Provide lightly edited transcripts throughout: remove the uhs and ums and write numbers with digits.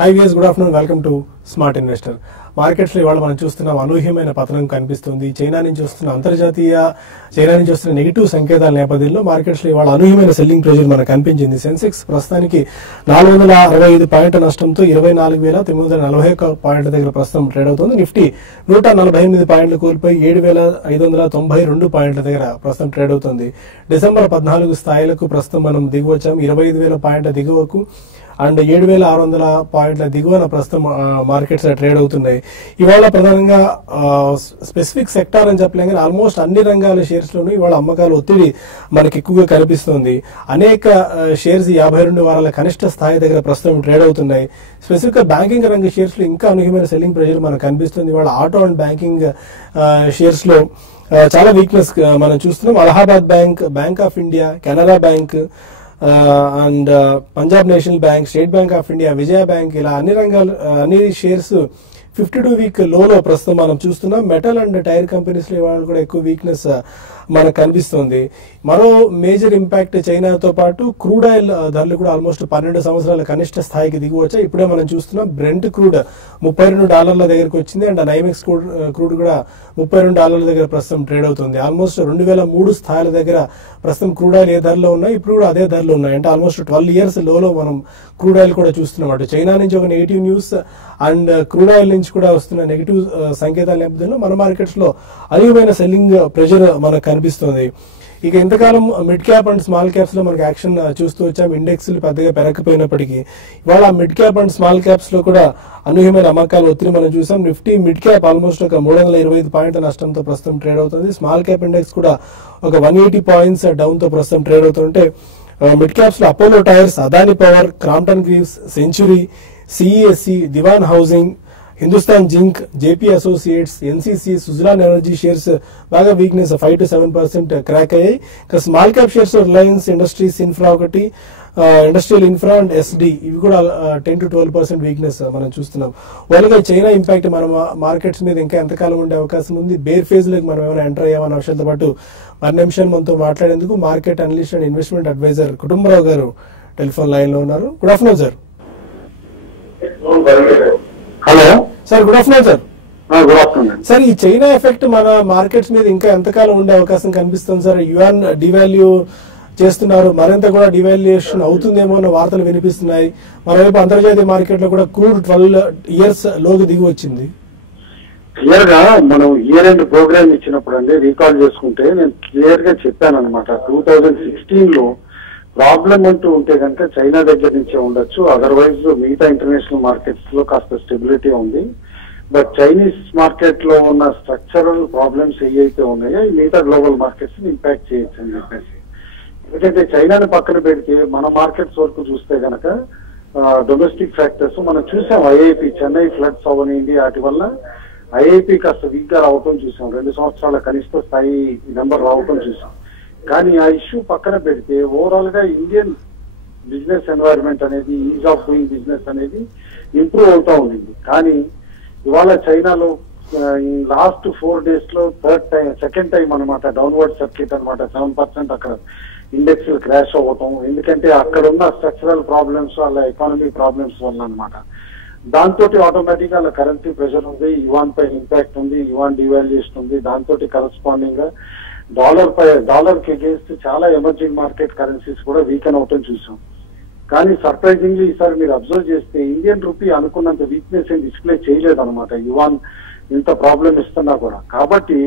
Hi viewers, good afternoon. Welcome to Smart Investor. Markets లో ఇవాళ మనం చూస్తున్నాం అనూహ్యమైన పతనం కనిపిస్తుంది. చైనా నుంచి వస్తున్న నెగిటివ్ సంకేతాల నేపథ్యంలో మార్కెట్స్ లో ఇవాళ అనూహ్యమైన సెల్లింగ్ ప్రెషర్ మనకు కనిపించింది. సెన్సెక్స్ ప్రస్తుతానికి 465 పాయింట్ల నష్టంతో 24,941 పాయింట్ల దగ్గర ప్రస్తుతం ట్రేడ్ అవుతుంది. నిఫ్టీ 148 పాయింట్లు కోల్పోయి 7,592 పాయింట్ల దగ్గర ప్రస్తుతం ట్రేడ్ అవుతుంది. డిసెంబర్ 14 స్థాయిలకు ప్రస్తుతం మనం దిగువచ్చాం. 25,000 పాయింట్ల దిగువకు అండ్ 7,600 పాయింట్ల దిగువన ప్రస్తుతం మార్కెట్స్ ట్రేడ్ అవుతున్నాయి. ఇవాళ ప్రధానంగా స్పెసిఫిక్ సెక్టార్ అని చెప్పలేం కానీ ఆల్మోస్ట్ అన్ని రంగాల షేర్స్ లోనూ ఇవాళ అమ్మకాల ఒత్తిడి మనకి ఎక్కువగా కనిపిస్తుంది. అనేక షేర్స్ 52 వారాల కనిష్ట స్థాయి దగ్గర ప్రస్తుతం ట్రేడ్ అవుతున్నాయి. స్పెసిఫిక్ గా బ్యాంకింగ్ రంగ షేర్స్ లో ఇంకా అనూహ్యమైన సెల్లింగ్ ప్రెషర్ మనకు కనిపిస్తుంది. ఇవాళ ఆటో అండ్ బ్యాంకింగ్ షేర్స్ లో చాలా వీక్నెస్ మనం చూస్తున్నాం. Allahabad bank, bank of India, Canara bank and Punjab national bank, state bank of India, Vijaya bank, ఇలా అన్ని షేర్స్ 52-వీక్ లోలో ప్రస్తుతం మనం చూస్తున్నాం. మెటల్ అండ్ టైర్ కంపెనీస్ లో ఇవాళ కూడా ఎక్కువ వీక్నెస్ మనకు కనిపిస్తుంది. మరో మేజర్ ఇంపాక్ట్ చైనాతో పాటు క్రూడ్ ఆయిల్ ధరలు కూడా ఆల్మోస్ట్ 12 సంవత్సరాల కనిష్ట స్థాయికి దిగి వచ్చాయి. ఇప్పుడే మనం చూస్తున్నాం బ్రెంట్ క్రూడ్ $32 దగ్గరకు వచ్చింది అండ్ నైమెక్స్ క్రూడ్ కూడా $32 దగ్గర ప్రస్తుతం ట్రేడ్ అవుతుంది. ఆల్మోస్ట్ 2003 స్థాయిల దగ్గర ప్రస్తుతం క్రూడ్ ఆయిల్ ఏ ధరలో ఉన్నాయి, ఇప్పుడు కూడా అదే ధరలో ఉన్నాయి. అంటే ఆల్మోస్ట్ 12 ఇయర్స్ లోలో మనం క్రూడ్ ఆయిల్ కూడా చూస్తున్నాం. అటు చైనా నుంచి ఒక negative news and crude oil నుంచి కూడా వస్తున్న నెగిటివ్ సంకేతాల నేపథ్యంలో మన మార్కెట్స్ లో అధికమైన సెల్లింగ్ ప్రెషర్ మనకు కనిపిస్తుంది. ఇక ఇంతకాలం mid cap and small caps లో మనకి యాక్షన్ చూస్తూ వచ్చాం. ఇండెక్స్ పెద్దగా పెరగకపోయినప్పటికీ ఇవాళ mid cap and small caps లో కూడా అనూహ్యమైన అమ్మకాల ఒత్తిడి మనం చూసాం. నిఫ్టీ మిడ్ క్యాప్ ఆల్మోస్ట్ ఒక 325 పాయింట్ల నష్టంతో ప్రస్తుతం ట్రేడ్ అవుతుంది. స్మాల్ క్యాప్ ఇండెక్స్ కూడా ఒక 180 పాయింట్స్ డౌన్ తో ప్రస్తుతం ట్రేడ్ అవుతుంటే మిడ్ క్యాప్స్ లో Apollo Tyres, Adani power, Crompton Greaves, century, CESC, Dewan housing, Hindustan zinc, JP associates, NCC, Suzlon energy shares బాగా వీక్నెస్ 5 to 7% క్రాక్ అయ్యాయి. ఇక small cap shares Reliance Industries infra ఒకటి, ఇండస్ట్రియల్ ఇన్ఫ్రా అండ్ ఎస్డి ఇవి కూడా 10 to 12% వీక్నెస్ మనం చూస్తున్నాం. వాళ్ళగా చైనా ఇంపాక్ట్ మన మార్కెట్స్ మీద ఇంకా ఎంతకాలం ఉండే అవకాశం ఉంది, బేర్ ఫేజ్ లోకి మనం ఏమైనా ఎంటర్ అయ్యామన్న విషయాలతో పాటు మరిన్ని నిమిషాలు మనతో మాట్లాడేందుకు market analyst and investment adviser Kutumbarao గారు టెలిఫోన్ లైన్ లో ఉన్నారు. Good afternoon sir. Hello sir, good afternoon sir. Good afternoon sir, ఈ చైనా ఎఫెక్ట్ మన మార్కెట్స్ మీద ఇంకా ఎంతకాలం ఉండే అవకాశం కనిపిస్తుంది సార్? యువాన్ డివాల్యూ చేస్తున్నారు, మరింత కూడా డివాల్యుయేషన్ అవుతుందేమో అన్న వార్తలు వినిపిస్తున్నాయి. మరోవైపు అంతర్జాతీయ మార్కెట్ లో కూడా క్రూడ్ 12 ఇయర్స్ లోకి దిగి వచ్చింది. క్లియర్ గా మనం ఇయర్ ఎండ్ ప్రోగ్రామ్ ఇచ్చినప్పుడు అండి రికార్డ్ చేసుకుంటే నేను క్లియర్ గా చెప్పాను అనమాట. 2016 లో ప్రాబ్లం అంటూ ఉంటే కనుక చైనా దగ్గర నుంచే ఉండొచ్చు, అదర్వైజ్ మిగతా ఇంటర్నేషనల్ మార్కెట్స్ లో కాస్త స్టెబిలిటీ ఉంది. బట్ చైనీస్ మార్కెట్ లో ఉన్న స్ట్రక్చరల్ ప్రాబ్లమ్స్ ఏవైతే ఉన్నాయో మిగతా గ్లోబల్ మార్కెట్స్ ని ఇంపాక్ట్ చేయొచ్చు అని చెప్పేసి. ఎందుకంటే చైనాని పక్కన పెడితే మన మార్కెట్స్ వరకు చూస్తే కనుక డొమెస్టిక్ ఫ్యాక్టర్స్ మనం చూసాం. ఐఐపి చెన్నై ఫ్లడ్స్ అవనింది, వాటి వల్ల ఐఐపి కాస్త వీక్ గా రావటం చూసాం. 2 సంవత్సరాల కనిష్ట స్థాయి నెంబర్ రావటం చూసాం. కానీ ఆ ఇష్యూ పక్కన పెడితే ఓవరాల్ గా ఇండియన్ బిజినెస్ ఎన్వైరన్మెంట్ అనేది, ఈజ్ ఆఫ్ డూయింగ్ బిజినెస్ అనేది ఇంప్రూవ్ అవుతా ఉంది. కానీ ఇవాళ చైనాలో లాస్ట్ 4 days లో సెకండ్ టైం అనమాట డౌన్వర్డ్ సర్క్యూట్ అనమాట. 7% అక్కడ ఇండెక్స్ క్రాష్ అవ్వటం, ఎందుకంటే అక్కడ ఉన్న స్ట్రక్చరల్ ప్రాబ్లమ్స్ వాళ్ళ ఎకానమీ ప్రాబ్లమ్స్ వల్ల అనమాట. దాంతో ఆటోమేటిక్ గా కరెన్సీ ప్రెషర్ ఉంది, యువాన్ పై ఇంపాక్ట్ ఉంది, యువాన్ డివాల్యుయేషన్ ఉంది. దాంతో కరస్పాండింగ్ గా డాలర్ కి అగేన్స్ట్ చాలా ఎమర్జింగ్ మార్కెట్ కరెన్సీస్ కూడా వీకెన్ అవటం చూసాం. కానీ సర్ప్రైజింగ్లీ ఈసారి మీరు అబ్జర్వ్ చేస్తే ఇండియన్ రూపీ అనుకున్నంత వీక్నెస్ ఏం డిస్ప్లే చేయలేదు అనమాట, యువాన్ ఇంత ప్రాబ్లం ఇస్తున్నా కూడా. కాబట్టి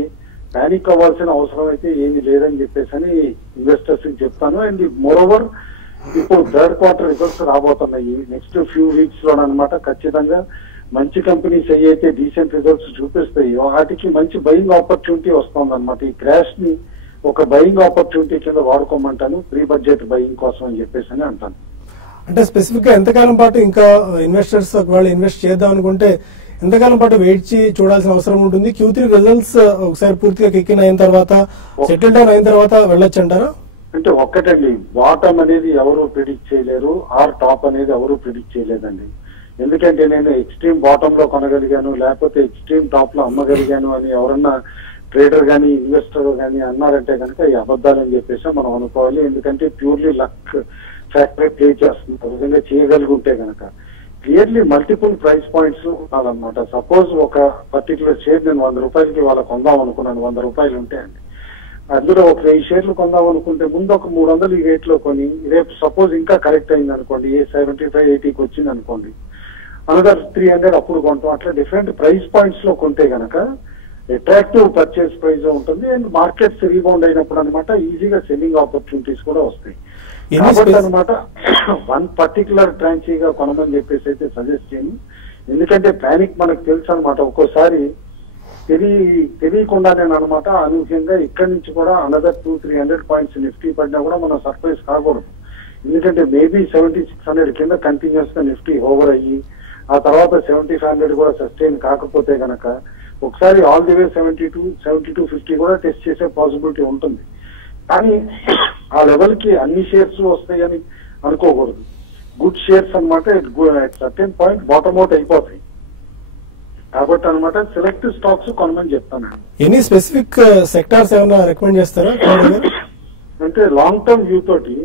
ప్యానిక్ అవ్వాల్సిన అవసరం అయితే ఏమీ లేదని చెప్పేసి అని ఇన్వెస్టర్స్ కి చెప్తాను. అండ్ మోరోవర్ ఇప్పుడు థర్డ్ క్వార్టర్ రిజల్ట్స్ రాబోతున్నాయి నెక్స్ట్ ఫ్యూ వీక్స్ లోనమాట. ఖచ్చితంగా మంచి కంపెనీస్ ఏవైతే డీసెంట్ రిజల్ట్స్ చూపిస్తాయో వాటికి మంచి బయింగ్ ఆపర్చునిటీ వస్తుంది అనమాట. ఈ క్రాష్ ని ఒక బయింగ్ ఆపర్చునిటీ కింద వాడుకోమంటాను, ప్రీ బడ్జెట్ బయింగ్ కోసం అని చెప్పేసి అని అంటాను. అంటే స్పెసిఫిక్ గా ఎంతకాలం పాటు ఇంకా ఇన్వెస్టర్స్ ఒకవేళ ఇన్వెస్ట్ చేద్దాం అనుకుంటే ఎంతకాలం పాటు వెయిట్ చూడాల్సిన అవసరం ఉంటుంది? Q3 రిజల్ట్స్ ఒకసారి పూర్తిగా కిక్కిన్ అయిన తర్వాత, సెటిల్ డౌన్ అయిన తర్వాత వెళ్ళొచ్చు అంటారా? అంటే ఒక్కటండి, బాటమ్ అనేది ఎవరు ప్రిడిక్ట్ చేయలేరు, ఆర్ టాప్ అనేది ఎవరు ప్రిడిక్ట్ చేయలేదండి. ఎందుకంటే నేను ఎక్స్ట్రీమ్ బాటమ్ లో కొనగలిగాను లేకపోతే ఎక్స్ట్రీమ్ టాప్ లో అమ్మగలిగాను అని ఎవరన్నా ట్రేడర్ గానీ ఇన్వెస్టర్ గానీ అన్నారంటే కనుక ఈ అబద్ధాలని చెప్పేసి మనం అనుకోవాలి. ఎందుకంటే ప్యూర్లీ లక్ ఫ్యాక్టరీ ప్లే చేస్తుంది. ఆ విధంగా చేయగలిగుంటే కనుక క్లియర్లీ మల్టిపుల్ ప్రైస్ పాయింట్స్ ఉండాలన్నమాట. సపోజ్ ఒక పర్టికులర్ షేర్ నేను 100 రూపాయలకి వాళ్ళ కొందాం అనుకున్నాను, 100 రూపాయలు ఉంటే అండి, అందులో ఒక 1000 షేర్లు కొందాం అనుకుంటే ముందు ఒక 300 ఈ రేట్ లో కొని, రేపు సపోజ్ ఇంకా కరెక్ట్ అయింది అనుకోండి, 75-80కి వచ్చింది అనుకోండి, అనదర్ 300 అప్పుడు కొంటాం. అట్లా డిఫరెంట్ ప్రైస్ పాయింట్స్ లో కొంటే గనక అట్రాక్టివ్ పర్చేస్ ప్రైస్ ఉంటుంది అండ్ మార్కెట్స్ రీబౌండ్ అయినప్పుడు అనమాట ఈజీగా సెల్లింగ్ ఆపర్చునిటీస్ కూడా వస్తాయి. కాబట్టి అనమాట వన్ పర్టికులర్ ట్రాన్సీగా కొనమని చెప్పేసి అయితే సజెస్ట్ చేయను. ఎందుకంటే ప్యానిక్ మనకు తెలుసు అనమాట, ఒక్కోసారి తెలియకుండానే అనమాట అనూహ్యంగా ఇక్కడి నుంచి కూడా అనదర్ 200-300 పాయింట్స్ నిఫ్టీ పడినా కూడా మనం సర్ప్రైజ్ కాకూడదు. ఎందుకంటే మేబీ 7600 కింద కంటిన్యూస్ గా నిఫ్టీ ఓవర్ అయ్యి ఆ తర్వాత 7500 కూడా సస్టైన్ కాకపోతే గనక ఒకసారి ఆల్ ది వే 72-50 కూడా టెస్ట్ చేసే పాసిబిలిటీ ఉంటుంది. కానీ ఆ లెవెల్ కి అన్ని షేర్స్ వస్తాయని అనుకోకూడదు. గుడ్ షేర్స్ అనమాట at certain point bottom out అయిపోతాయి. కాబట్టి అనమాట సెలెక్టివ్ స్టాక్స్ కొనమని చెప్తాను. ఎనీ స్పెసిఫిక్ సెక్టార్స్ ఏమైనా రికమెండ్ చేస్తారా? అంటే లాంగ్ టర్మ్ వ్యూ తోటి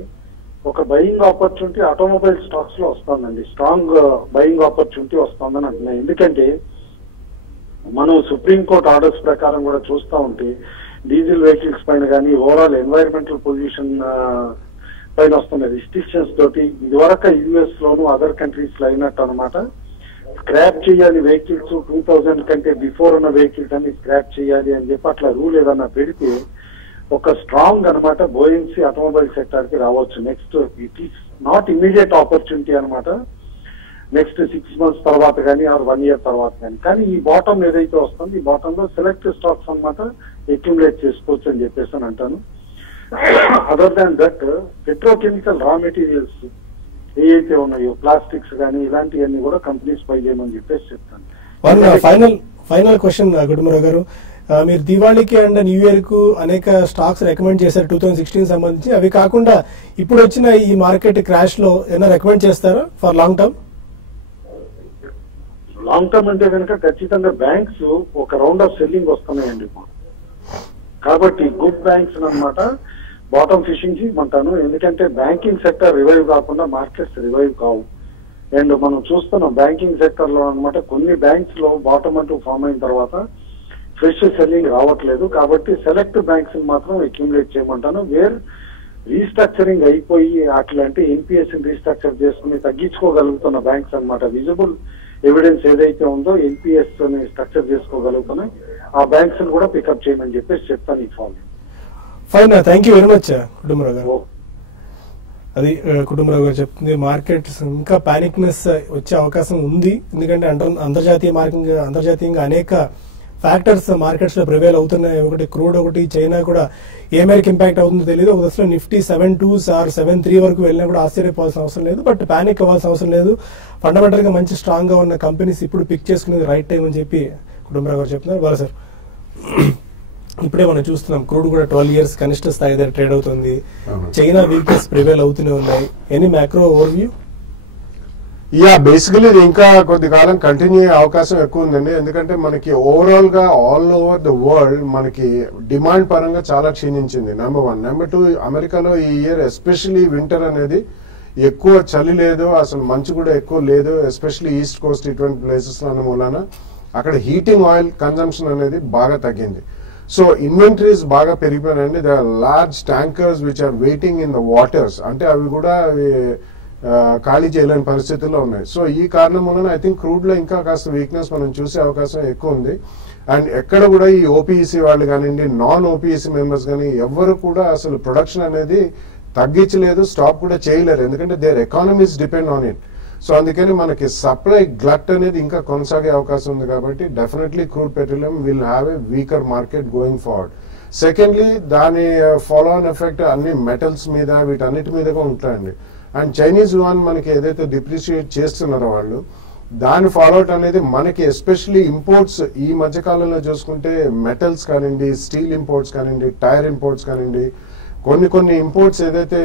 ఒక బయింగ్ ఆపర్చునిటీ ఆటోమొబైల్ స్టాక్స్ లో వస్తుందండి, స్ట్రాంగ్ బయింగ్ ఆపర్చునిటీ వస్తుందని అంటున్నాయి. ఎందుకంటే మనం సుప్రీంకోర్టు ఆర్డర్స్ ప్రకారం కూడా చూస్తూ ఉంటే డీజిల్ వెహికల్స్ పైన కానీ ఓవరాల్ ఎన్వైరన్మెంటల్ పొల్యూషన్ పైన వస్తున్న రిస్ట్రిక్షన్స్ తోటి ఇదివరకు యుఎస్ లోను అదర్ కంట్రీస్ లో అయినట్టు అనమాట స్క్రాప్ చేయాలి వెహికల్స్, 2000 కంటే బిఫోర్ ఉన్న వెహికల్స్ అన్ని స్క్రాప్ చేయాలి అని చెప్పి అట్లా రూల్ ఏదన్నా పెడితే ఒక స్ట్రాంగ్ అనమాట బోయెన్సీ ఆటోమొబైల్ సెక్టర్ కి రావచ్చు. Next it is not immediate opportunity అనమాట, నెక్స్ట్ 6 months తర్వాత కానీ ఆర్ 1 year తర్వాత కానీ ఈ బాటమ్ ఏదైతే వస్తుందో ఈ బాటమ్ లో సెలెక్టివ్ స్టాక్స్ అనమాట అక్యుములేట్ చేసుకోవచ్చు అని చెప్పేసి అని అంటాను. అదర్ దాన్ దట్ పెట్రోకెమికల్ రా మెటీరియల్స్ ఏవైతే ఉన్నాయో ప్లాస్టిక్స్ కానీ ఇలాంటివన్నీ కూడా కంపెనీస్ పై చేయమని చెప్పేసి చెప్తాను. ఫైనల్ క్వశ్చన్ కుటుంబరావు గారు, మీరు దివాళీకి అండ్ న్యూ ఇయర్ కు అనేక స్టాక్స్ రికమెండ్ చేశారు 2016 సంబంధించి. అవి కాకుండా ఇప్పుడు వచ్చిన ఈ మార్కెట్ క్రాష్ లో ఏమైనా రికమెండ్ చేస్తారా for long term? Long term అంటే కనుక ఖచ్చితంగా బ్యాంక్స్ ఒక రౌండ్ ఆఫ్ సెల్లింగ్ వస్తున్నాయండి. కాబట్టి గుడ్ బ్యాంక్స్ అనమాట బాటమ్ ఫిషింగ్ ఇవ్వమంటాను. ఎందుకంటే బ్యాంకింగ్ సెక్టర్ రివైవ్ కాకుండా మార్కెట్స్ రివైవ్ కావు. అండ్ మనం చూస్తున్నాం బ్యాంకింగ్ సెక్టర్ లో అనమాట కొన్ని బ్యాంక్స్ లో బాటమ్ అంటూ ఫామ్ అయిన తర్వాత ఫ్రెష్ సెల్లింగ్ రావట్లేదు. కాబట్టి సెలెక్ట్ బ్యాంక్స్ మాత్రం అక్యుములేట్ చేయమంటాను. వేర్ రీస్ట్రక్చరింగ్ అయిపోయి అట్లాంటి ఎన్పిఎస్ రీస్ట్రక్చర్ చేసుకుని తగ్గించుకోగలుగుతున్న బ్యాంక్స్ అనమాట, విజిబుల్ ఎవిడెన్స్ ఏదైతే ఉందో ఎన్పిఎస్ ని స్ట్రక్చర్ చేసుకోగలుగుతున్నాయి ఆ బ్యాంక్స్ ని కూడా పికప్ చేయమని చెప్పేసి చెప్తాను ఈ fall. Fine, thank you very much Kutumbarao గారు. అది కుటుంబరావు గారు చెప్తుంది, మార్కెట్స్ ఇంకా పానిక్నెస్ వచ్చే అవకాశం ఉంది. ఎందుకంటే అంతర్జాతీయంగా అనేక ఫ్యాక్టర్స్ మార్కెట్స్ లో ప్రివేల్ అవుతున్నాయి. ఒకటి క్రూడ్, ఒకటి చైనా కూడా ఏ మేరకు ఇంపాక్ట్ అవుతుందో తెలియదు. ఒక దశలో నిఫ్టీ 7.2 or 7.3 వరకు వెళ్ళినా కూడా ఆశ్చర్యపోవాల్సిన అవసరం లేదు, బట్ పానిక్ అవ్వాల్సిన అవసరం లేదు. ఫండమెంటల్ గా మంచి స్ట్రాంగ్ గా ఉన్న కంపెనీస్ ఇప్పుడు పిక్ చేసుకునేది రైట్ టైం అని చెప్పి కుటుంబరావు గారు చెప్తున్నారు. బాగా సార్, ఇప్పుడే మనం చూస్తున్నాం క్రూడ్ కూడా 12 years కనిష్ట స్థాయి దగ్గర ట్రేడ్ అవుతుంది. చైనా వీక్నెస్ ప్రివేల్ అవుతూనే ఉన్నాయి. Any macro overview? బేసికలీ ఇది ఇంకా కొద్ది కాలం కంటిన్యూ అయ్యే అవకాశం ఎక్కువ ఉందండి. ఎందుకంటే మనకి ఓవరాల్ గా ఆల్ ఓవర్ ద వరల్డ్ మనకి డిమాండ్ పరంగా చాలా క్షీణించింది. నెంబర్ 1. నెంబర్ 2, అమెరికాలో ఈ ఇయర్ ఎస్పెషల్లీ వింటర్ అనేది ఎక్కువ చలి లేదు, అసలు మంచు కూడా ఎక్కువ లేదు, ఎస్పెషల్లీ ఈస్ట్ కోస్ట్ ఇటువంటి ప్లేసెస్ లో మూలాన అక్కడ హీటింగ్ ఆయిల్ కన్జంప్షన్ అనేది బాగా తగ్గింది. సో ఇన్వెంటరీస్ బాగా పెరిగిపోయినాయండి. They are large tankers which are waiting in the waters, అంటే అవి కూడా ఖాళీ చేయలేని పరిస్థితుల్లో ఉన్నాయి. సో ఈ కారణం వలన ఐ థింక్ క్రూడ్ లో ఇంకా కాస్త వీక్నెస్ మనం చూసే అవకాశం ఎక్కువ ఉంది. అండ్ ఎక్కడ కూడా ఈ ఓపీఈసీ వాళ్ళు కానివ్వండి, నాన్ ఓపీఈసీ మెంబర్స్ కానీ ఎవరు కూడా అసలు ప్రొడక్షన్ అనేది తగ్గించలేదు, స్టాప్ కూడా చేయలేరు. ఎందుకంటే their economies depend on it. So అందుకని మనకి సప్లై గ్లట్ అనేది ఇంకా కొనసాగే అవకాశం ఉంది. కాబట్టి definitely crude petroleum will have a weaker market going forward. Secondly దాని ఫాలో ఆన్ ఎఫెక్ట్ అన్ని మెటల్స్ మీద వీటన్నిటి మీదగా ఉంటాయండి. అండ్ చైనీస్ యువాన్ మనకి ఏదైతే డిప్రిషియేట్ చేస్తున్నారో వాళ్ళు, దాని ఫాలోఅవుట్ అనేది మనకి ఎస్పెషల్లీ ఇంపోర్ట్స్ ఈ మధ్య కాలంలో చూసుకుంటే మెటల్స్ కానివ్వండి, స్టీల్ ఇంపోర్ట్స్ కానివ్వండి, టైర్ ఇంపోర్ట్స్ కానివ్వండి, కొన్ని ఇంపోర్ట్స్ ఏదైతే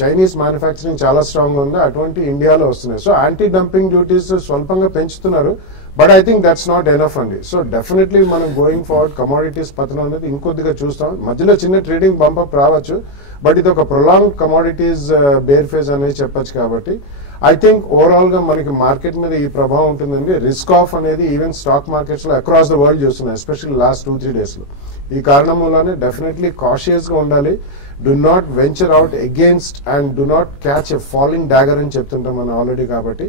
చైనీస్ మ్యానుఫ్యాక్చరింగ్ చాలా స్ట్రాంగ్ ఉందో అటువంటి ఇండియాలో వస్తున్నాయి. సో యాంటీ డంపింగ్ డ్యూటీస్ స్వల్పంగా పెంచుతున్నారు, but I think that's not enough అండి. సో డెఫినెట్లీ మనం గోయింగ్ ఫార్వర్డ్ కమోడిటీస్ పతనం అనేది ఇంకొద్దిగా చూస్తాం. మధ్యలో చిన్న ట్రేడింగ్ బంపప్ రావచ్చు, బట్ ఇది ఒక ప్రొలాంగ్ కమోడిటీస్ బేర్ ఫేజ్ అనేది చెప్పొచ్చు. కాబట్టి ఐ థింక్ ఓవరాల్ గా మనకి మార్కెట్ మీద ఈ ప్రభావం ఉంటుందండి. రిస్క్ ఆఫ్ అనేది ఈవెన్ స్టాక్ మార్కెట్స్ లో అక్రాస్ ద వరల్డ్ చూస్తున్నాయి, ఎస్పెషల్లీ లాస్ట్ 2-3 days లో. ఈ కారణం వల్లనే డెఫినెట్లీ కాషియస్ గా ఉండాలి. Do not venture out against and do not catch a falling Dagar అని చెప్తుంటాం మనం ఆల్రెడీ. కాబట్టి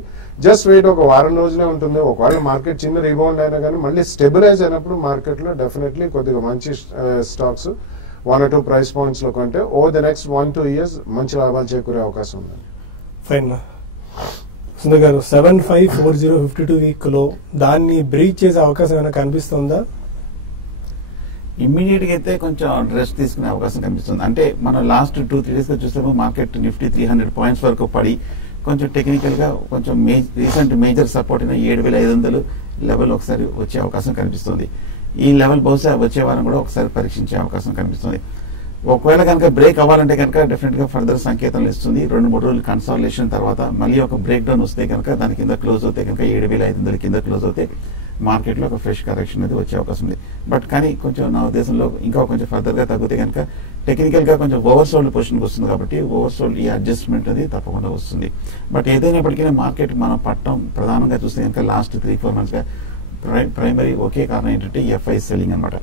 జస్ట్ వెయిట్, ఒక వారం రోజులే ఉంటుంది. ఒకవేళ మార్కెట్ చిన్న రీబౌండ్ అయినా కానీ మళ్ళీ స్టెబిలైజ్ అయినప్పుడు మార్కెట్ లో డెఫినెట్లీ కొద్దిగా మంచి స్టాక్స్ 1 or 2 price points లో కొంటే ఓవర్ ద నెక్స్ట్ 1-2 years మంచి లాభాలు చేకూరే అవకాశం ఉంది. ఫైన్ సుందర్ గారు, 7540 52 వీక్ లో దాన్ని బ్రీచ్ చేసే అవకాశం ఏమైనా కనిపిస్తుందా? ఇమ్మీడియట్ గా అయితే కొంచెం రెస్ట్ తీసుకునే అవకాశం కనిపిస్తుంది. అంటే మనం లాస్ట్ 2-3 days గా చూస్తే మార్కెట్ నిఫ్టీ 300 points వరకు పడి కొంచెం టెక్నికల్ గా కొంచెం రీసెంట్ మేజర్ సపోర్ట్ అయిన 7500 లెవెల్ ఒకసారి వచ్చే అవకాశం కనిపిస్తుంది. ఈ లెవెల్ బహుశా వచ్చే వారం కూడా ఒకసారి పరీక్షించే అవకాశం కనిపిస్తుంది. ఒకవేళ కనుక బ్రేక్ అవ్వాలంటే కనుక డెఫినెట్ గా ఫర్దర్ సంకేతాలు ఇస్తుంది. 2-3 రోజులు కన్సాలిడేషన్ తర్వాత మళ్ళీ ఒక బ్రేక్ డౌన్ వస్తే కనుక దాని కింద క్లోజ్ అవుతే కనుక 7500 కింద క్లోజ్ అవుతే మార్కెట్ లో ఒక ఫ్రెష్ కరెక్షన్ అనేది వచ్చే అవకాశం ఉంది. బట్ కానీ కొంచెం నా ఉద్దేశంలో ఇంకా కొంచెం ఫర్దర్ గా తగ్గితే కనుక టెక్నికల్ గా కొంచెం ఓవర్ సోల్డ్ పొజిషన్ వస్తుంది. కాబట్టి ఓవర్ సోల్డ్ ఈ అడ్జస్ట్మెంట్ అనేది తప్పకుండా వస్తుంది. బట్ ఏదైనప్పటికీ మార్కెట్ మనం పట్టడం ప్రధానంగా చూస్తే కనుక లాస్ట్ 3-4 months గా ప్రైమరీ ఒకే కారణం ఏంటంటే ఎఫ్ఐ సెల్లింగ్ అనమాట.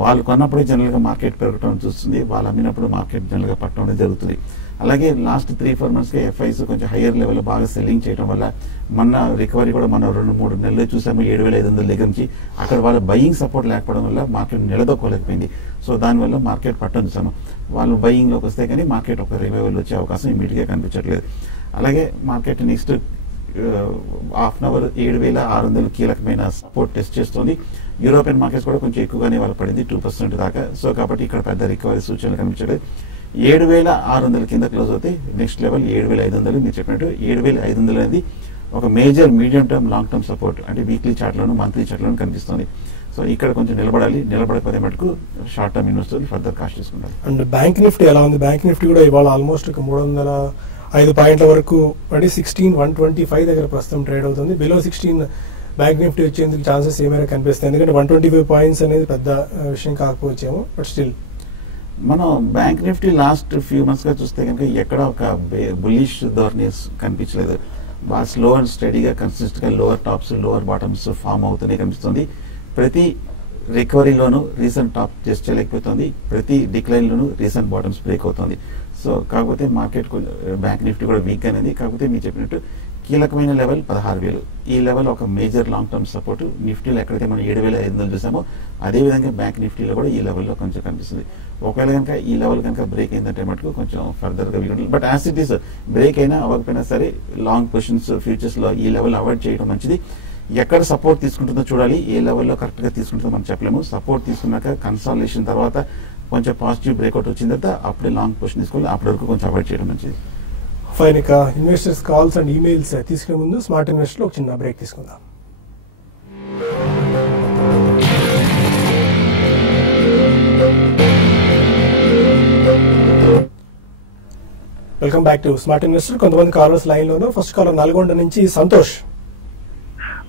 వాళ్ళు కొన్నప్పుడు జనరల్ గా మార్కెట్ పెరగడం చూస్తుంది, వాళ్ళు అమ్మినప్పుడు మార్కెట్ జనరల్ గా పట్టడం అనేది జరుగుతుంది. అలాగే లాస్ట్ 3-4 months గా ఎఫ్ఐస్ కొంచెం హైయర్ లెవెల్ బాగా సెల్లింగ్ చేయడం వల్ల మన రికవరీ కూడా మనం 2-3 నెలలు చూసాము. 7500 దగ్గర నుంచి అక్కడ వాళ్ళ బయింగ్ సపోర్ట్ లేకపోవడం వల్ల మార్కెట్ నిలదొక్కోలేకపోయింది. సో దానివల్ల మార్కెట్ పట్టడం చూసాము. వాళ్ళు బయింగ్ లోకి వస్తే కానీ మార్కెట్ ఒక రివైవల్ వచ్చే అవకాశం ఇమీడియట్ గా కనిపించట్లేదు. అలాగే market next half an hour 7600 కీలకమైన సపోర్ట్ టెస్ట్ చేస్తుంది. యూరోపియన్ మార్కెట్స్ కూడా కొంచెం ఎక్కువగానే వాళ్ళు పడింది 2% దాకా. సో కాబట్టి ఇక్కడ పెద్ద రికవరీ సూచనలు కనిపించలేదు. 7600 కింద క్లోజ్ అవుతే నెక్స్ట్ లెవెల్ 7500. మీరు చెప్పినట్టు 7500 అనేది ఒక major medium term long term support, అంటే వీక్లీ చార్ట్ లోను మంత్లీ చార్ట్ లోను కనిపిస్తుంది. సో ఇక్కడ కొంచెం నిలబడాలి. నిలబడకపోతే మటుకు షార్ట్ టర్మ్ ఇన్వెస్టర్లు ఫర్దర్ కాస్ట్ చేసుకుంటారు. అండ్ బ్యాంక్ నిఫ్టీ ఎలా ఉంది? బ్యాంక్ నిఫ్టీ కూడా ఇవాళ ఆల్మోస్ట్ 305 పాయింట్ల వరకు అంటే 16125 దగ్గర ప్రస్తుతం ట్రేడ్ అవుతుంది. బిలో 16 బ్యాంక్ నిఫ్టీ వచ్చేందుకు ఛాన్సెస్ ఏమైనా కనిపిస్తాయి? ఎందుకంటే 125 points అనేది పెద్ద విషయం కాకపోవచ్చేమో, బట్ స్టిల్ మనం bank Nifty last few months గా చూస్తే కనుక ఎక్కడ ఒక బుల్లిష్ ధోరణి కనిపించలేదు. బాగా స్లో అండ్ స్టడీగా కన్సిస్టెంట్ గా lower tops lower bottoms form అవుతూనే కనిపిస్తుంది. ప్రతి రికవరీలోనూ రీసెంట్ టాప్ టెస్ట్ చేయలేకపోతుంది, ప్రతి డిక్లైన్ లోనూ రీసెంట్ బాటమ్స్ బ్రేక్ అవుతుంది. సో కాకపోతే మార్కెట్ బ్యాంక్ నిఫ్టీ కూడా వీక్ అనేది. కాకపోతే మీరు చెప్పినట్టు కీలకమైన లెవెల్ 16000. ఈ లెవెల్ ఒక మేజర్ లాంగ్ టర్మ్ సపోర్ట్. నిఫ్టీలో ఎక్కడైతే మనం 7500 చూసామో అదేవిధంగా బ్యాంక్ నిఫ్టీలో కూడా ఈ లెవెల్లో కొంచెం కనిపిస్తుంది. ఒకవేళ కనుక ఈ లెవెల్ కనుక బ్రేక్ అయిందంటే మటుకు కొంచెం ఫర్దర్ గా వీలు. But as it is break అయినా అవ్వకపోయినా సరే లాంగ్ పొజిషన్స్ ఫ్యూచర్స్ లో ఈ లెవెల్ అవాయిడ్ చేయడం మంచిది. ఎక్కడ సపోర్ట్ తీసుకుంటుందో చూడాలి, ఏ లెవెల్లో కరెక్ట్ గా తీసుకుంటుందో మనం చెప్పలేము. సపోర్ట్ తీసుకున్నాక కన్సాలిడేషన్ తర్వాత కొంచెం పాజిటివ్ బ్రేక్అవుట్ వచ్చిన తర్వాత అప్పుడే లాంగ్ పొజిషన్ తీసుకోవాలి. అప్పటి వరకు కొంచెం అవాయిడ్ చేయడం మంచిది. ఫైన్. ఇక ఇన్వెస్టర్స్ కాల్స్ అండ్ ఈమెయిల్స్ తీసుకునే ముందు స్మార్ట్ ఇన్వెస్ట్ లో ఒక చిన్న బ్రేక్ తీసుకుందాం. Welcome back to smart investor. కొంతమంది కాలర్స్ లైన్ లోను. ఫస్ట్ కాలర్ నల్గొండ నుంచి Santosh.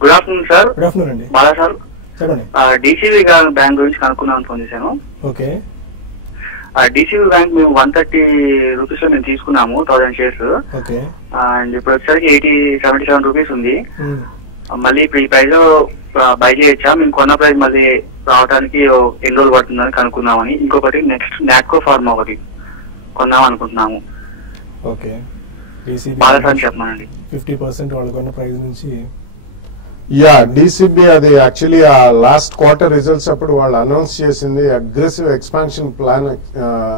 Good afternoon sir. Good afternoon అండి. బాలా సార్, చెప్పండి. డిసిబి బ్యాంక్ గురించి కనుక్కున్నాను ఫోన్ చేశాను. ఓకే. డిసిబి బ్యాంక్ మేము 130 రూపీస్ లో మేము తీసుకున్నాము 1000 shares. ఓకే. అండ్ ఇప్పుడు వచ్చేసరికి 77 రూపీస్ ఉంది. మళ్ళీ ఇప్పుడు ఈ ప్రైస్ బై చేయొచ్చా? మేము కొన్న ప్రైస్ మళ్ళీ రావడానికి ఎన్ని రోజులు పడుతుందని కనుక్కుందామని. ఇంకొకటి నెక్స్ట్ నాట్కో ఫార్మ్ ఒకటి కొందాం అనుకుంటున్నాము. ఓకే. బాలా సార్ చెప్పమానండి. 50% వాళ్ళు కొన్న ప్రైస్ నుంచి. యా, డిసిబి అది యాక్చువల్లీ ఆ లాస్ట్ క్వార్టర్ రిజల్ట్స్ అప్పుడు వాళ్ళు అనౌన్స్ చేసింది అగ్రెసివ్ ఎక్స్పాన్షన్ ప్లాన్.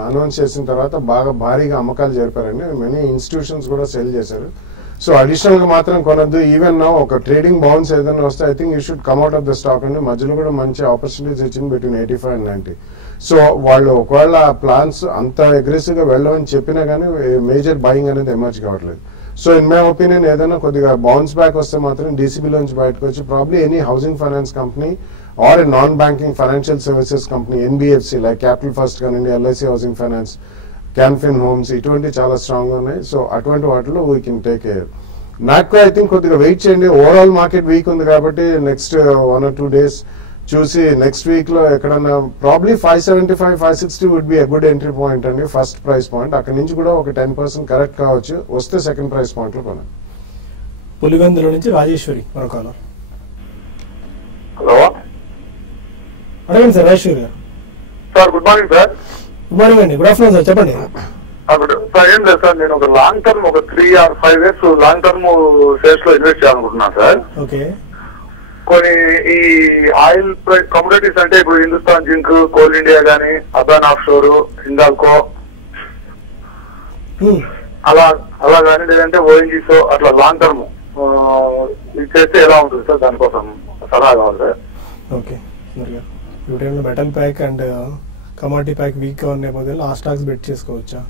అనౌన్స్ చేసిన తర్వాత బాగా భారీగా అమ్మకాలు జరిపారండి. మెనీ ఇన్స్టిట్యూషన్స్ కూడా సెల్ చేశారు. సో అడిషనల్ గా మాత్రం కొనద్దు. ఈవెన్ నా ఒక ట్రేడింగ్ బౌన్స్ ఏదైనా వస్తే I think you should come out of the stock అండి. మధ్యలో కూడా మంచి ఆపర్చునిటీస్ ఇచ్చింది బిట్వీన్ 85 and 90. సో వాళ్ళు ఒకవేళ ఆ ప్లాన్స్ అంత అగ్రెసివ్ గా వెళ్ళమని చెప్పినా గానీ మేజర్ బయింగ్ అనేది ఎమర్జ్ కావట్లేదు. సో ఇన్ మై ఒపీనియన్ ఏదైనా కొద్దిగా బౌన్స్ బ్యాక్ వస్తే మాత్రం డీసీబీ లోంచి బయటకు వచ్చి probably any housing finance company or a non banking financial services company, NBFC like Capital First కానివ్వండి, LIC housing finance, Canfin Homes, ఇటువంటి చాలా స్ట్రాంగ్ గా ఉన్నాయి. సో అటువంటి వాటిలో we can take care. Natco I think కొద్దిగా వెయిట్ చేయండి. Overall market weak ఉంది కాబట్టి నెక్స్ట్ 1 or 2 days చూసి నెక్స్ట్ వీక్ లో ఎక్కడన్నా probably 575-560 would be a good entry point అండి, ఫస్ట్ ప్రైస్ పాయింట్. అక్కడ నుంచి కూడా ఒక 10% కరెక్ట్ కావచ్చు. వస్తే సెకండ్ ప్రైస్ పాయింట్ లో కొనండి. పులివెందుల నుంచి రాజేశ్వరి మరో కాలర్. హలో అడగండి సార్ రాజేశ్వరి గారు. Sir, good morning sir. Good morning అండి. గుడ్ ఆఫ్టర్నూన్ సార్, చెప్పండి. సార్, ఏం లేదు సార్, నేను ఒక లాంగ్ టర్మ్, ఒక 3 or 5 years long term shares లో ఇన్వెస్ట్ చేయాలనుకుంటున్నాను సార్. ఓకే. కొన్ని ఈ ఆయిల్ కమోడిటీస్ అంటే ఇప్పుడు హిందుస్థాన్ జింక్, కోల్ ఇండియా గానీ, అదాన్ ఆఫ్ షోర్, హిందాల్కో అలా కానీ, లేదంటే ఓఎన్జీసో అట్లా లాంగ్ టర్మ్ ఇది చేస్తే ఎలా ఉంటుంది సార్? దానికోసం సలహా కావాలి సార్. ఓకే. ఈ టైంలో metal pack and commodity pack week గా ఉన్న నేపథ్యంలో ఆ స్టాక్స్ బెట్ చేసుకోవచ్చా?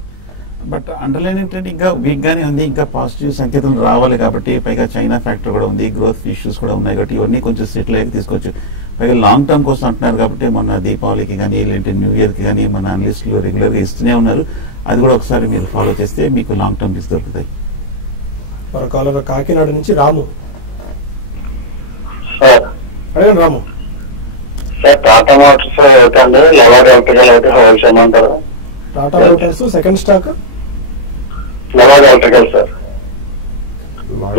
బట్ అండర్లైన్ ఏంటంటే ఇంకా వీక్ గానే ఉంది, ఇంకా పాజిటివ్ సంకేతాలు రావాలి కాబట్టి, పైగా చైనా ఫ్యాక్టర్ కూడా ఉంది, గ్రోత్ ఇష్యూస్ కూడా ఉన్నాయి కాబట్టి ఇవన్నీ కొంచెం సెటిల్ అయ్యి తీసుకోవచ్చు. పైగా లాంగ్ టర్మ్ కోసం అంటున్నారు కాబట్టి మొన్న దీపావళికి కానీ లేదంటే న్యూ ఇయర్ కి కానీ మన అనలిస్టులు రెగ్యులర్ గా ఇస్తూనే ఉన్నారు. అది కూడా ఒకసారి మీరు ఫాలో చేస్తే మీకు లాంగ్ టర్మ్ పిక్స్ దొరుకుతాయి. మరో కాలర్ కాకినాడ నుంచి రాము. సార్, అడగండి రాము. సార్, టాటా మోటార్స్ ఒకటి అండి, లెవర్ ఎలక్ట్రికల్ ఒకటి హోల్డ్ చేయమంటారు. Tata Motors second stock lever electrical sir.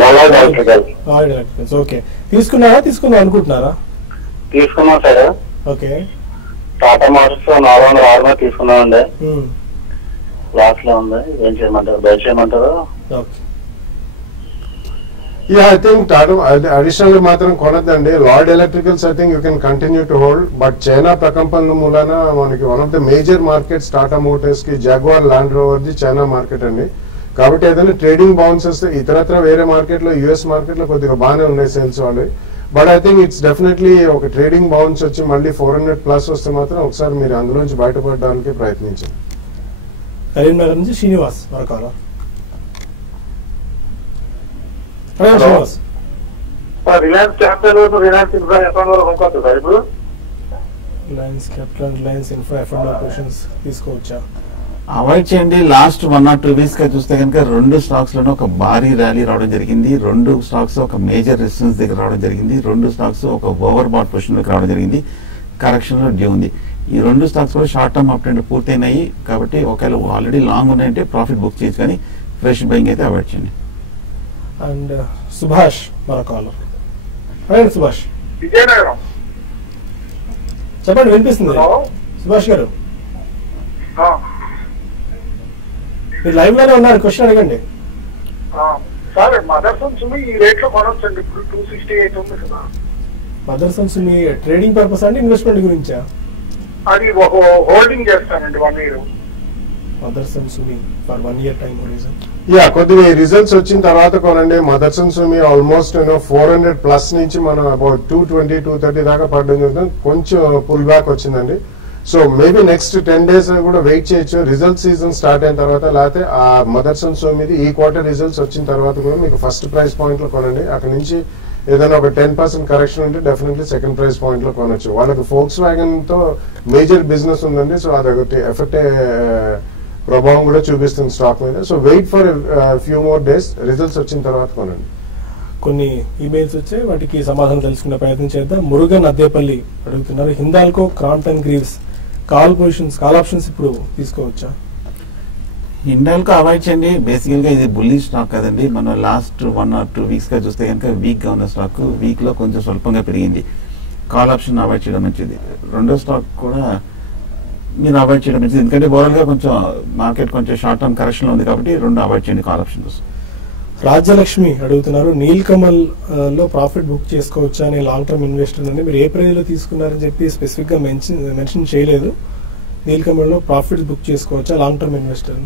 Lever electrical. Okay. తీసుకుందాం అనుకుంటున్నారా? తీసుకున్నాం సార్. ఓకే. టాటా మోటార్స్ 406 తీసుకున్నాం అండి. లాస్ట్ లో ఉంది. ఏం చేయమంటారు? బై చేయమంటారు? Okay. I think Tata additional మాత్రం కొనద్దండి. Lord Electricals I think you can continue to hold. But China ప్రకంపనల మూలన మనకి one of the major markets Tata Motors కి Jaguar Land Rover the China market అండి. కాబట్టి ఏదైనా ట్రేడింగ్ బౌన్స్ వస్తే ఇతరత్ర వేరే మార్కెట్ లో, యుఎస్ మార్కెట్ లో కొద్దిగా బాగానే ఉన్నాయి సేల్స్ వాళ్ళు. But I think it's definitely ఒక ట్రేడింగ్ బౌన్స్ వచ్చి మళ్ళీ 400+ వస్తే మాత్రం ఒకసారి మీరు అందులోంచి బయటపడడానికి ప్రయత్నించండి. కరీంనగర్ నుంచి శ్రీనివాస్ మరొక Srinivas. Reliance capital, Reliance infra account వరకు కొనుక్కోవచ్చు సార్ ఇప్పుడు? Reliance capital, Reliance infra F and operations తీసుకోవచ్చా? అవాయిడ్ చేయండి. లాస్ట్ 1 or 2 వీక్స్ గా చూస్తే కనుక 2 స్టాక్స్ లోనే ఒక భారీ ర్యాలీ రావడం జరిగింది. 2 స్టాక్స్ ఒక మేజర్ రెసిస్టెన్స్ దగ్గర రావడం జరిగింది. 2 స్టాక్స్ ఒక ఓవర్ బాట్ పొజిషన్ లోకి రావడం జరిగింది. కరెక్షన్ లో డ్యూ ఉంది. ఈ 2 స్టాక్స్ కూడా షార్ట్ టర్మ్ అప్ ట్రెండ్ పూర్తయినాయి కాబట్టి ఒకవేళ ఆల్రెడీ లాంగ్ ఉన్నాయంటే ప్రాఫిట్ బుక్ చేయొచ్చు, కానీ ఫ్రెష్ బయింగ్ అయితే అవాయిడ్ చేయండి. అండ్ సుభాష్ మరొక అడగండి. సుభాష్ విజయనగరం. చెప్పండి, వినిపిస్తుంది సుభాష్ గారు. మీరు లైవ్ లోనే ఉన్నారు, క్వశ్చన్ అడగండి. సార్, మదర్సన్ సుమి ఈ రేట్ లో కొనొచ్చండి ఇప్పుడు 268 ఉంది కదా. మదర్సన్ సుమి ట్రేడింగ్ పర్పస్ అండి, ఇన్వెస్ట్మెంట్ గురించా? అది ఒక హోల్డింగ్ చేస్తానండి 1 year. Motherson Sumi for 1 year time horizon. కొద్దిగా రిజల్ట్స్ వచ్చిన తర్వాత కొనండి. మదర్సన్ సుమి ఆల్మోస్ట్ 400+ నుంచి మనం అబౌట్ 220, 230 దాకా పడడం కొంచెం పుల్ బ్యాక్ వచ్చిందండి. సో మేబీ నెక్స్ట్ 10 days కూడా వెయిట్ చేయొచ్చు. రిజల్ట్ సీజన్ స్టార్ట్ అయిన తర్వాత, లేకపోతే ఆ మదర్సన్ సుమిది ఈ క్వార్టర్ రిజల్ట్స్ వచ్చిన తర్వాత కూడా మీకు ఫస్ట్ ప్రైస్ పాయింట్ లో కొనండి. అక్కడ నుంచి ఏదైనా ఒక 10% కరెక్షన్ ఉంటే డెఫినెట్లీ సెకండ్ ప్రైస్ పాయింట్ లో కొనొచ్చు. వాళ్ళకి ఫోక్స్ వ్యాగన్ తో మేజర్ బిజినెస్ ఉందండి. సో అదొకటి ఎఫెక్ట్ ప్రభావం కూడా చూపిస్తుంది స్టాక్ మీద. So wait for few more days, results వచ్చిన తర్వాత కొనండి. కొన్ని ఈమెయిల్స్ వచ్చాయి, వాటికి సమాధానం తెలుసుకునే ప్రయత్నం చేద్దాం. మురుగన్ అద్దేపల్లి అడుగుతున్నారు, Hindalco, Crompton Greaves call options ఇప్పుడు తీసుకోవచ్చా? హిండాల్కో అవాయిడ్ చేయండి. బేసికల్ గా ఇది బుల్లిష్ స్టాక్ కదండి. మనం లాస్ట్ 1 or 2 వీక్స్ గా చూస్తే కనుక వీక్ గా ఉన్న స్టాక్ వీక్ లో కొంచెం స్వల్పంగా పెరిగింది. కాల్ ఆప్షన్ అవాయిడ్ చేయడం మంచిది. రెండో స్టాక్ కూడా మీరు అవాయిడ్ చేయడం మంచిది, ఎందుకంటే ఓవరాల్ గా కొంచెం మార్కెట్ కొంచెం షార్ట్ టర్మ్ కరెక్షన్ లో ఉంది కాబట్టి 2 అవాయిడ్ చేయండి కాల్ ఆప్షన్ కోసం. రాజ్యలక్ష్మి అడుగుతున్నారు, నీల్ కమల్ లో ప్రాఫిట్ బుక్ చేసుకోవచ్చా? నేను లాంగ్ టర్మ్ ఇన్వెస్టర్ అండి. మీరు ఏ ప్రైజ్ లో తీసుకున్నారని చెప్పి స్పెసిఫిక్ గా మెన్షన్ చేయలేదు. నీల్ కమల్ లో ప్రాఫిట్ బుక్ చేసుకోవచ్చా long term investor?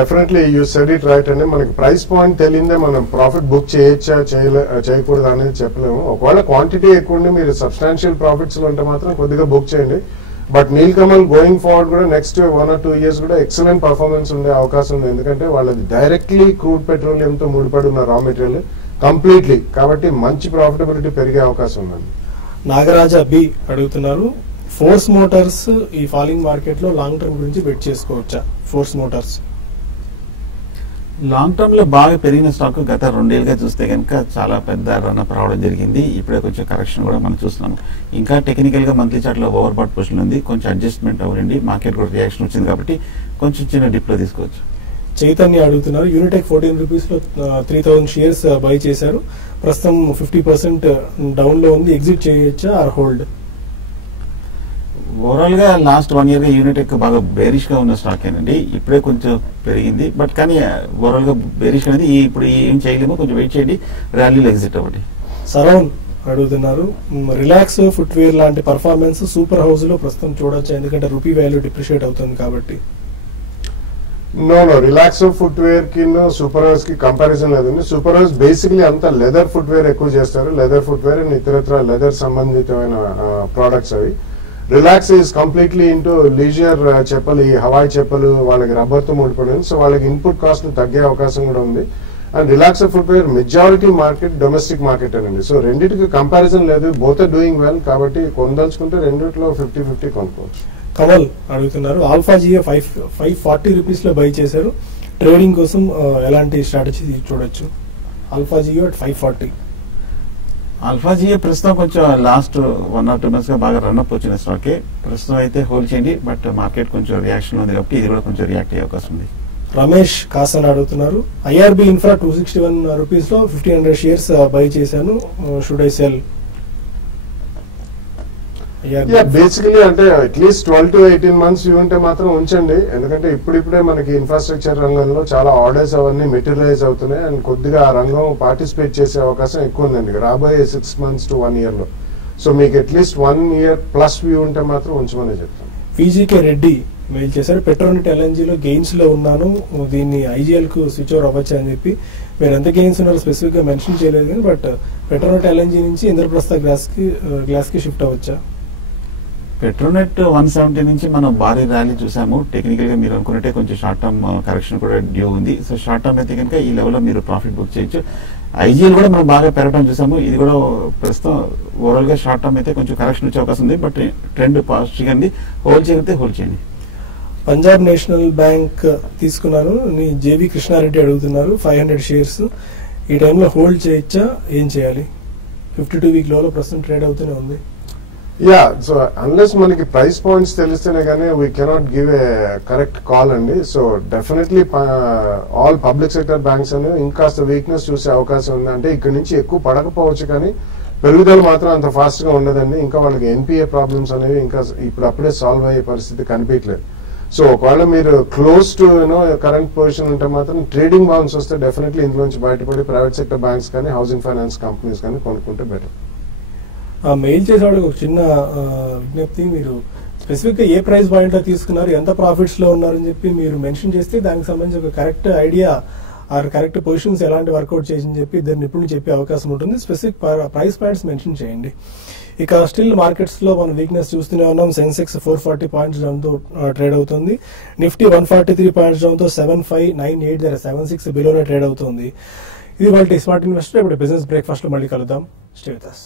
Definitely you said it right అండి. మనకి ప్రైస్ పాయింట్ తెలియదే మనం ప్రాఫిట్ బుక్ చేయొచ్చా చేయకూడదు అనేది చెప్పలేము. ఒకవేళ క్వాంటిటీ ఎక్కువ ఉండి మీరు సబ్స్టాన్షియల్ ప్రాఫిట్స్ లో ఉంటే మాత్రం కొద్దిగా బుక్ చేయండి. But Nilkamal going forward కూడా నెక్స్ట్ 1 or 2 years కూడా ఎక్సలెంట్ పర్ఫార్మెన్స్ ఉండే అవకాశం ఉంది. ఎందుకంటే వాళ్ళది డైరెక్ట్లీ క్రూడ్ పెట్రోలియం తో ముడిపడి ఉన్న రా మెటీరియల్ కంప్లీట్లీ, కాబట్టి మంచి ప్రాఫిటబిలిటీ పెరిగే అవకాశం ఉందండి. నాగరాజ బి అడుగుతున్నారు, ఫోర్స్ మోటార్స్ ఈ ఫాలింగ్ మార్కెట్ లో లాంగ్ టర్మ్ గురించి బెట్ చేసుకోవచ్చా? ఫోర్స్ మోటార్స్ లాంగ్ టర్మ్ లో బాగా పెరిగిన స్టాక్ గత 2 ఏళ్ళుగా చూస్తే కనుక చాలా పెద్ద రన్అప్ రావడం జరిగింది. ఇప్పుడే కొంచెం కరెక్షన్ కూడా మనం చూస్తున్నాం. ఇంకా టెక్నికల్ గా మంత్లీ చార్ట్ లో ఓవర్ బాట్ పొజిషన్ ఉంది, కొంచెం అడ్జస్ట్మెంట్ అవ్వండి. మార్కెట్ కూడా రియాక్షన్ వచ్చింది కాబట్టి కొంచెం చిన్న డిప్ లో తీసుకోవచ్చు. చైతన్య అడుగుతున్నారు. యూనిటెక్ 14 రూపీస్ లో 3000 షేర్స్ బై చేశారు. ప్రస్తుతం 50% డౌన్ లో ఉంది. ఎగ్జిట్ చేయొచ్చా ఆర్ హోల్డ్? ఓవరాల్ గా లాస్ట్ 1 year గా యూనిటెక్ బాగా బేరిష్ గా ఉన్న స్టాక్ ఏనండి. ఇప్పుడే కొంచెం పెరిగింది, బట్ కానీ ఓవరాల్ గా బేరిష్ అనేది ఇప్పుడు ఏం చేయలేము, కొంచెం వెయిట్ చేయండి, ర్యాలీలో ఎగ్జిట్ అవ్వండి. సరౌండ్ అడుగుతున్నారు, రిలాక్స్ ఫుట్వేర్ లాంటి పర్ఫార్మెన్స్ సూపర్ హౌస్ లో ప్రస్తుతం చూడొచ్చు, ఎందుకంటే రూపీ వాల్యూ డిప్రిషియేట్ అవుతుంది కాబట్టి. నో రిలాక్స్ ఫుట్వేర్ కి సూపర్ హౌస్ కి కంపారిజన్ లేదండి. సూపర్ హౌస్ బేసిక్లీ అంతా లెదర్ ఫుట్వేర్ ఎక్కువ చేస్తారు, లెదర్ ఫుట్వేర్ అండ్ ఇతరత్ర లెదర్ సంబంధితమైన ప్రోడక్ట్స్ అవి. Relax is completely into leisure చెప్పలు, ఈ హవాయి చెప్పలు వాళ్ళకి రబ్బర్ తో ముడిపడింది, సో వాళ్ళకి ఇన్పుట్ కాస్ట్ తగ్గే అవకాశం కూడా ఉంది. And relax footwear majority market domestic market అండి, సో రెండింటికి కంపారిజన్ లేదు, బోత్ ఆర్ డూయింగ్ వెల్, కాబట్టి కొనదలుచుకుంటే రెండిట్లో 50-50 కొనుక్కోవచ్చు. కమల్ అడుగుతున్నారు, ఆల్ఫా జియో 540 రూపీస్ లో బై చేశారు, ట్రేడింగ్ కోసం ఎలాంటి స్ట్రాటజీ చూడొచ్చు? Alpha Geo at 540. Alpha Geo ప్రస్తుతం కొంచెం లాస్ట్ 1 or 2 months గా బాగా రన్అప్ వచ్చిన స్టాకే. ప్రస్తుతం అయితే హోల్డ్ చేయండి, బట్ మార్కెట్ కొంచెం రియాక్షన్ ఉంది కాబట్టి ఇది కూడా కొంచెం రియాక్ట్ అయ్యే అవకాశం ఉంది. రమేష్ కాసన్ అడుగుతున్నారు, ఐఆర్బి ఇన్ఫ్రా 261 రూపీస్ లో 1500 షేర్స్ బై చేశాను, షుడ్ ఐ సెల్? బేసికలీ అంటే అట్లీస్ట్ 12 to 18 months వ్యూ ఉంటే మాత్రం ఉంచండి, ఎందుకంటే ఇప్పుడిప్పుడే మనకి ఇన్ఫ్రాస్ట్రక్చర్ రంగంలో చాలా ఆర్డర్స్ అవన్నీ మెటీరియలైజ్ అవుతున్నాయి అండ్ కొద్దిగా ఆ రంగం పార్టిసిపేట్ చేసే అవకాశం ఎక్కువ ఉందండి రాబోయే 6 months to 1 year లో. సో మీకు అట్లీస్ట్ 1 year ప్లస్ వ్యూ ఉంటే మాత్రం ఉంచమని చెప్తాను. పీజీకే రెడ్డి మెయిల్ చేశారు, పెట్రోనెట్ ఎల్ఎన్జీలో గెయిన్స్ లో ఉన్నాను, దీన్ని ఐజీఎల్ కు స్విచ్ ఓవర్ అవ్వచ్చు అని చెప్పి. మీరు ఎంత గెయిన్స్ ఉన్నారో స్పెసిఫిక్ గా మెన్షన్ చేయలేదు కానీ, బట్ పెట్రోనెట్ ఎల్ఎన్జీ నుంచి ఇంద్రప్రస్థ గ్లాస్ కి షిఫ్ట్ అవ్వచ్చా? పెట్రోనెట్ 170 నుంచి మనం భారీ ర్యాలీ చూసాము. టెక్నికల్ గా మీరు అనుకున్నట్టే కొంచెం షార్ట్ టర్మ్ కరెక్షన్ కూడా డ్యూ ఉంది. సో షార్ట్ టర్మ్ అయితే కనుక ఈ లెవెల్లో మీరు ప్రాఫిట్ బుక్ చేయొచ్చు. ఐజీఎల్ కూడా మనం బాగా పెరగడం చూసాము, ఇది కూడా ప్రస్తుతం ఓవరాల్ గా షార్ట్ టర్మ్ అయితే కొంచెం కరెక్షన్ వచ్చే అవకాశం ఉంది, బట్ ట్రెండ్ పాజిటివ్ అండి. హోల్డ్ చేయగలిగితే హోల్డ్ చేయండి. పంజాబ్ నేషనల్ బ్యాంక్ తీసుకున్నాను, జేబీ కృష్ణారెడ్డి అడుగుతున్నారు 500 షేర్స్, ఈ టైంలో హోల్డ్ చేయొచ్చా, ఏం చేయాలి? 52 వీక్ లో ప్రస్తుతం ట్రేడ్ అవుతూనే ఉంది. యా, సో అన్లెస్ మనకి ప్రైస్ పాయింట్స్ తెలిస్తేనే కానీ we cannot give a correct call అండి. So definitely all public sector banks అనేవి ఇంకాస్త వీక్నెస్ చూసే అవకాశం ఉంది. అంటే ఇక్కడ నుంచి ఎక్కువ పడకపోవచ్చు కానీ పెరుగుదల మాత్రం అంత ఫాస్ట్ గా ఉండదండి. ఇంకా వాళ్ళకి ఎన్పిఏ ప్రాబ్లమ్స్ అనేవి ఇంకా ఇప్పుడు అప్పుడే సాల్వ్ అయ్యే పరిస్థితి కనిపించలేదు. సో ఒకవేళ మీరు క్లోజ్ టు కరెంట్ పొజిషన్ ఉంటే మాత్రం ట్రేడింగ్ బౌన్స్ వస్తే డెఫినెట్లీ ఇందులోంచి బయటపడి ప్రైవేట్ సెక్టర్ బ్యాంక్స్ కానీ హౌసింగ్ ఫైనాన్స్ కంపెనీస్ కానీ కొనుక్కుంటే బెటర్. మెయిల్ చేసేవాడికి ఒక చిన్న విజ్ఞప్తి, మీరు స్పెసిఫిక్ గా ఏ ప్రైస్ పాయింట్ లో తీసుకున్నారు, ఎంత ప్రాఫిట్స్ లో ఉన్నారని చెప్పి మీరు మెన్షన్ చేస్తే దానికి సంబంధించి ఒక correct idea or correct positions ఎలాంటి వర్కౌట్ చేసి చెప్పి ఇద్దరు నిపుణులు చెప్పే అవకాశం ఉంటుంది. స్పెసిఫిక్ ప్రైస్ పాయింట్స్ మెన్షన్ చేయండి. ఇక స్టిల్ మార్కెట్స్ లో మనం వీక్నెస్ చూస్తూనే ఉన్నాం. సెన్సెక్స్ 440 పాయింట్స్ డౌన్ తో ట్రేడ్ అవుతుంది. నిఫ్టీ 143 పాయింట్స్ డౌన్ తో 7598 దగ్గర 76 బిలోనే ట్రేడ్ అవుతుంది. ఇది వాళ్ళ స్మార్ట్ ఇన్వెస్టర్. ఇప్పుడు బిజినెస్ బ్రేక్ఫాస్ట్ లో మళ్ళీ కలుద్దాం. Stay with us.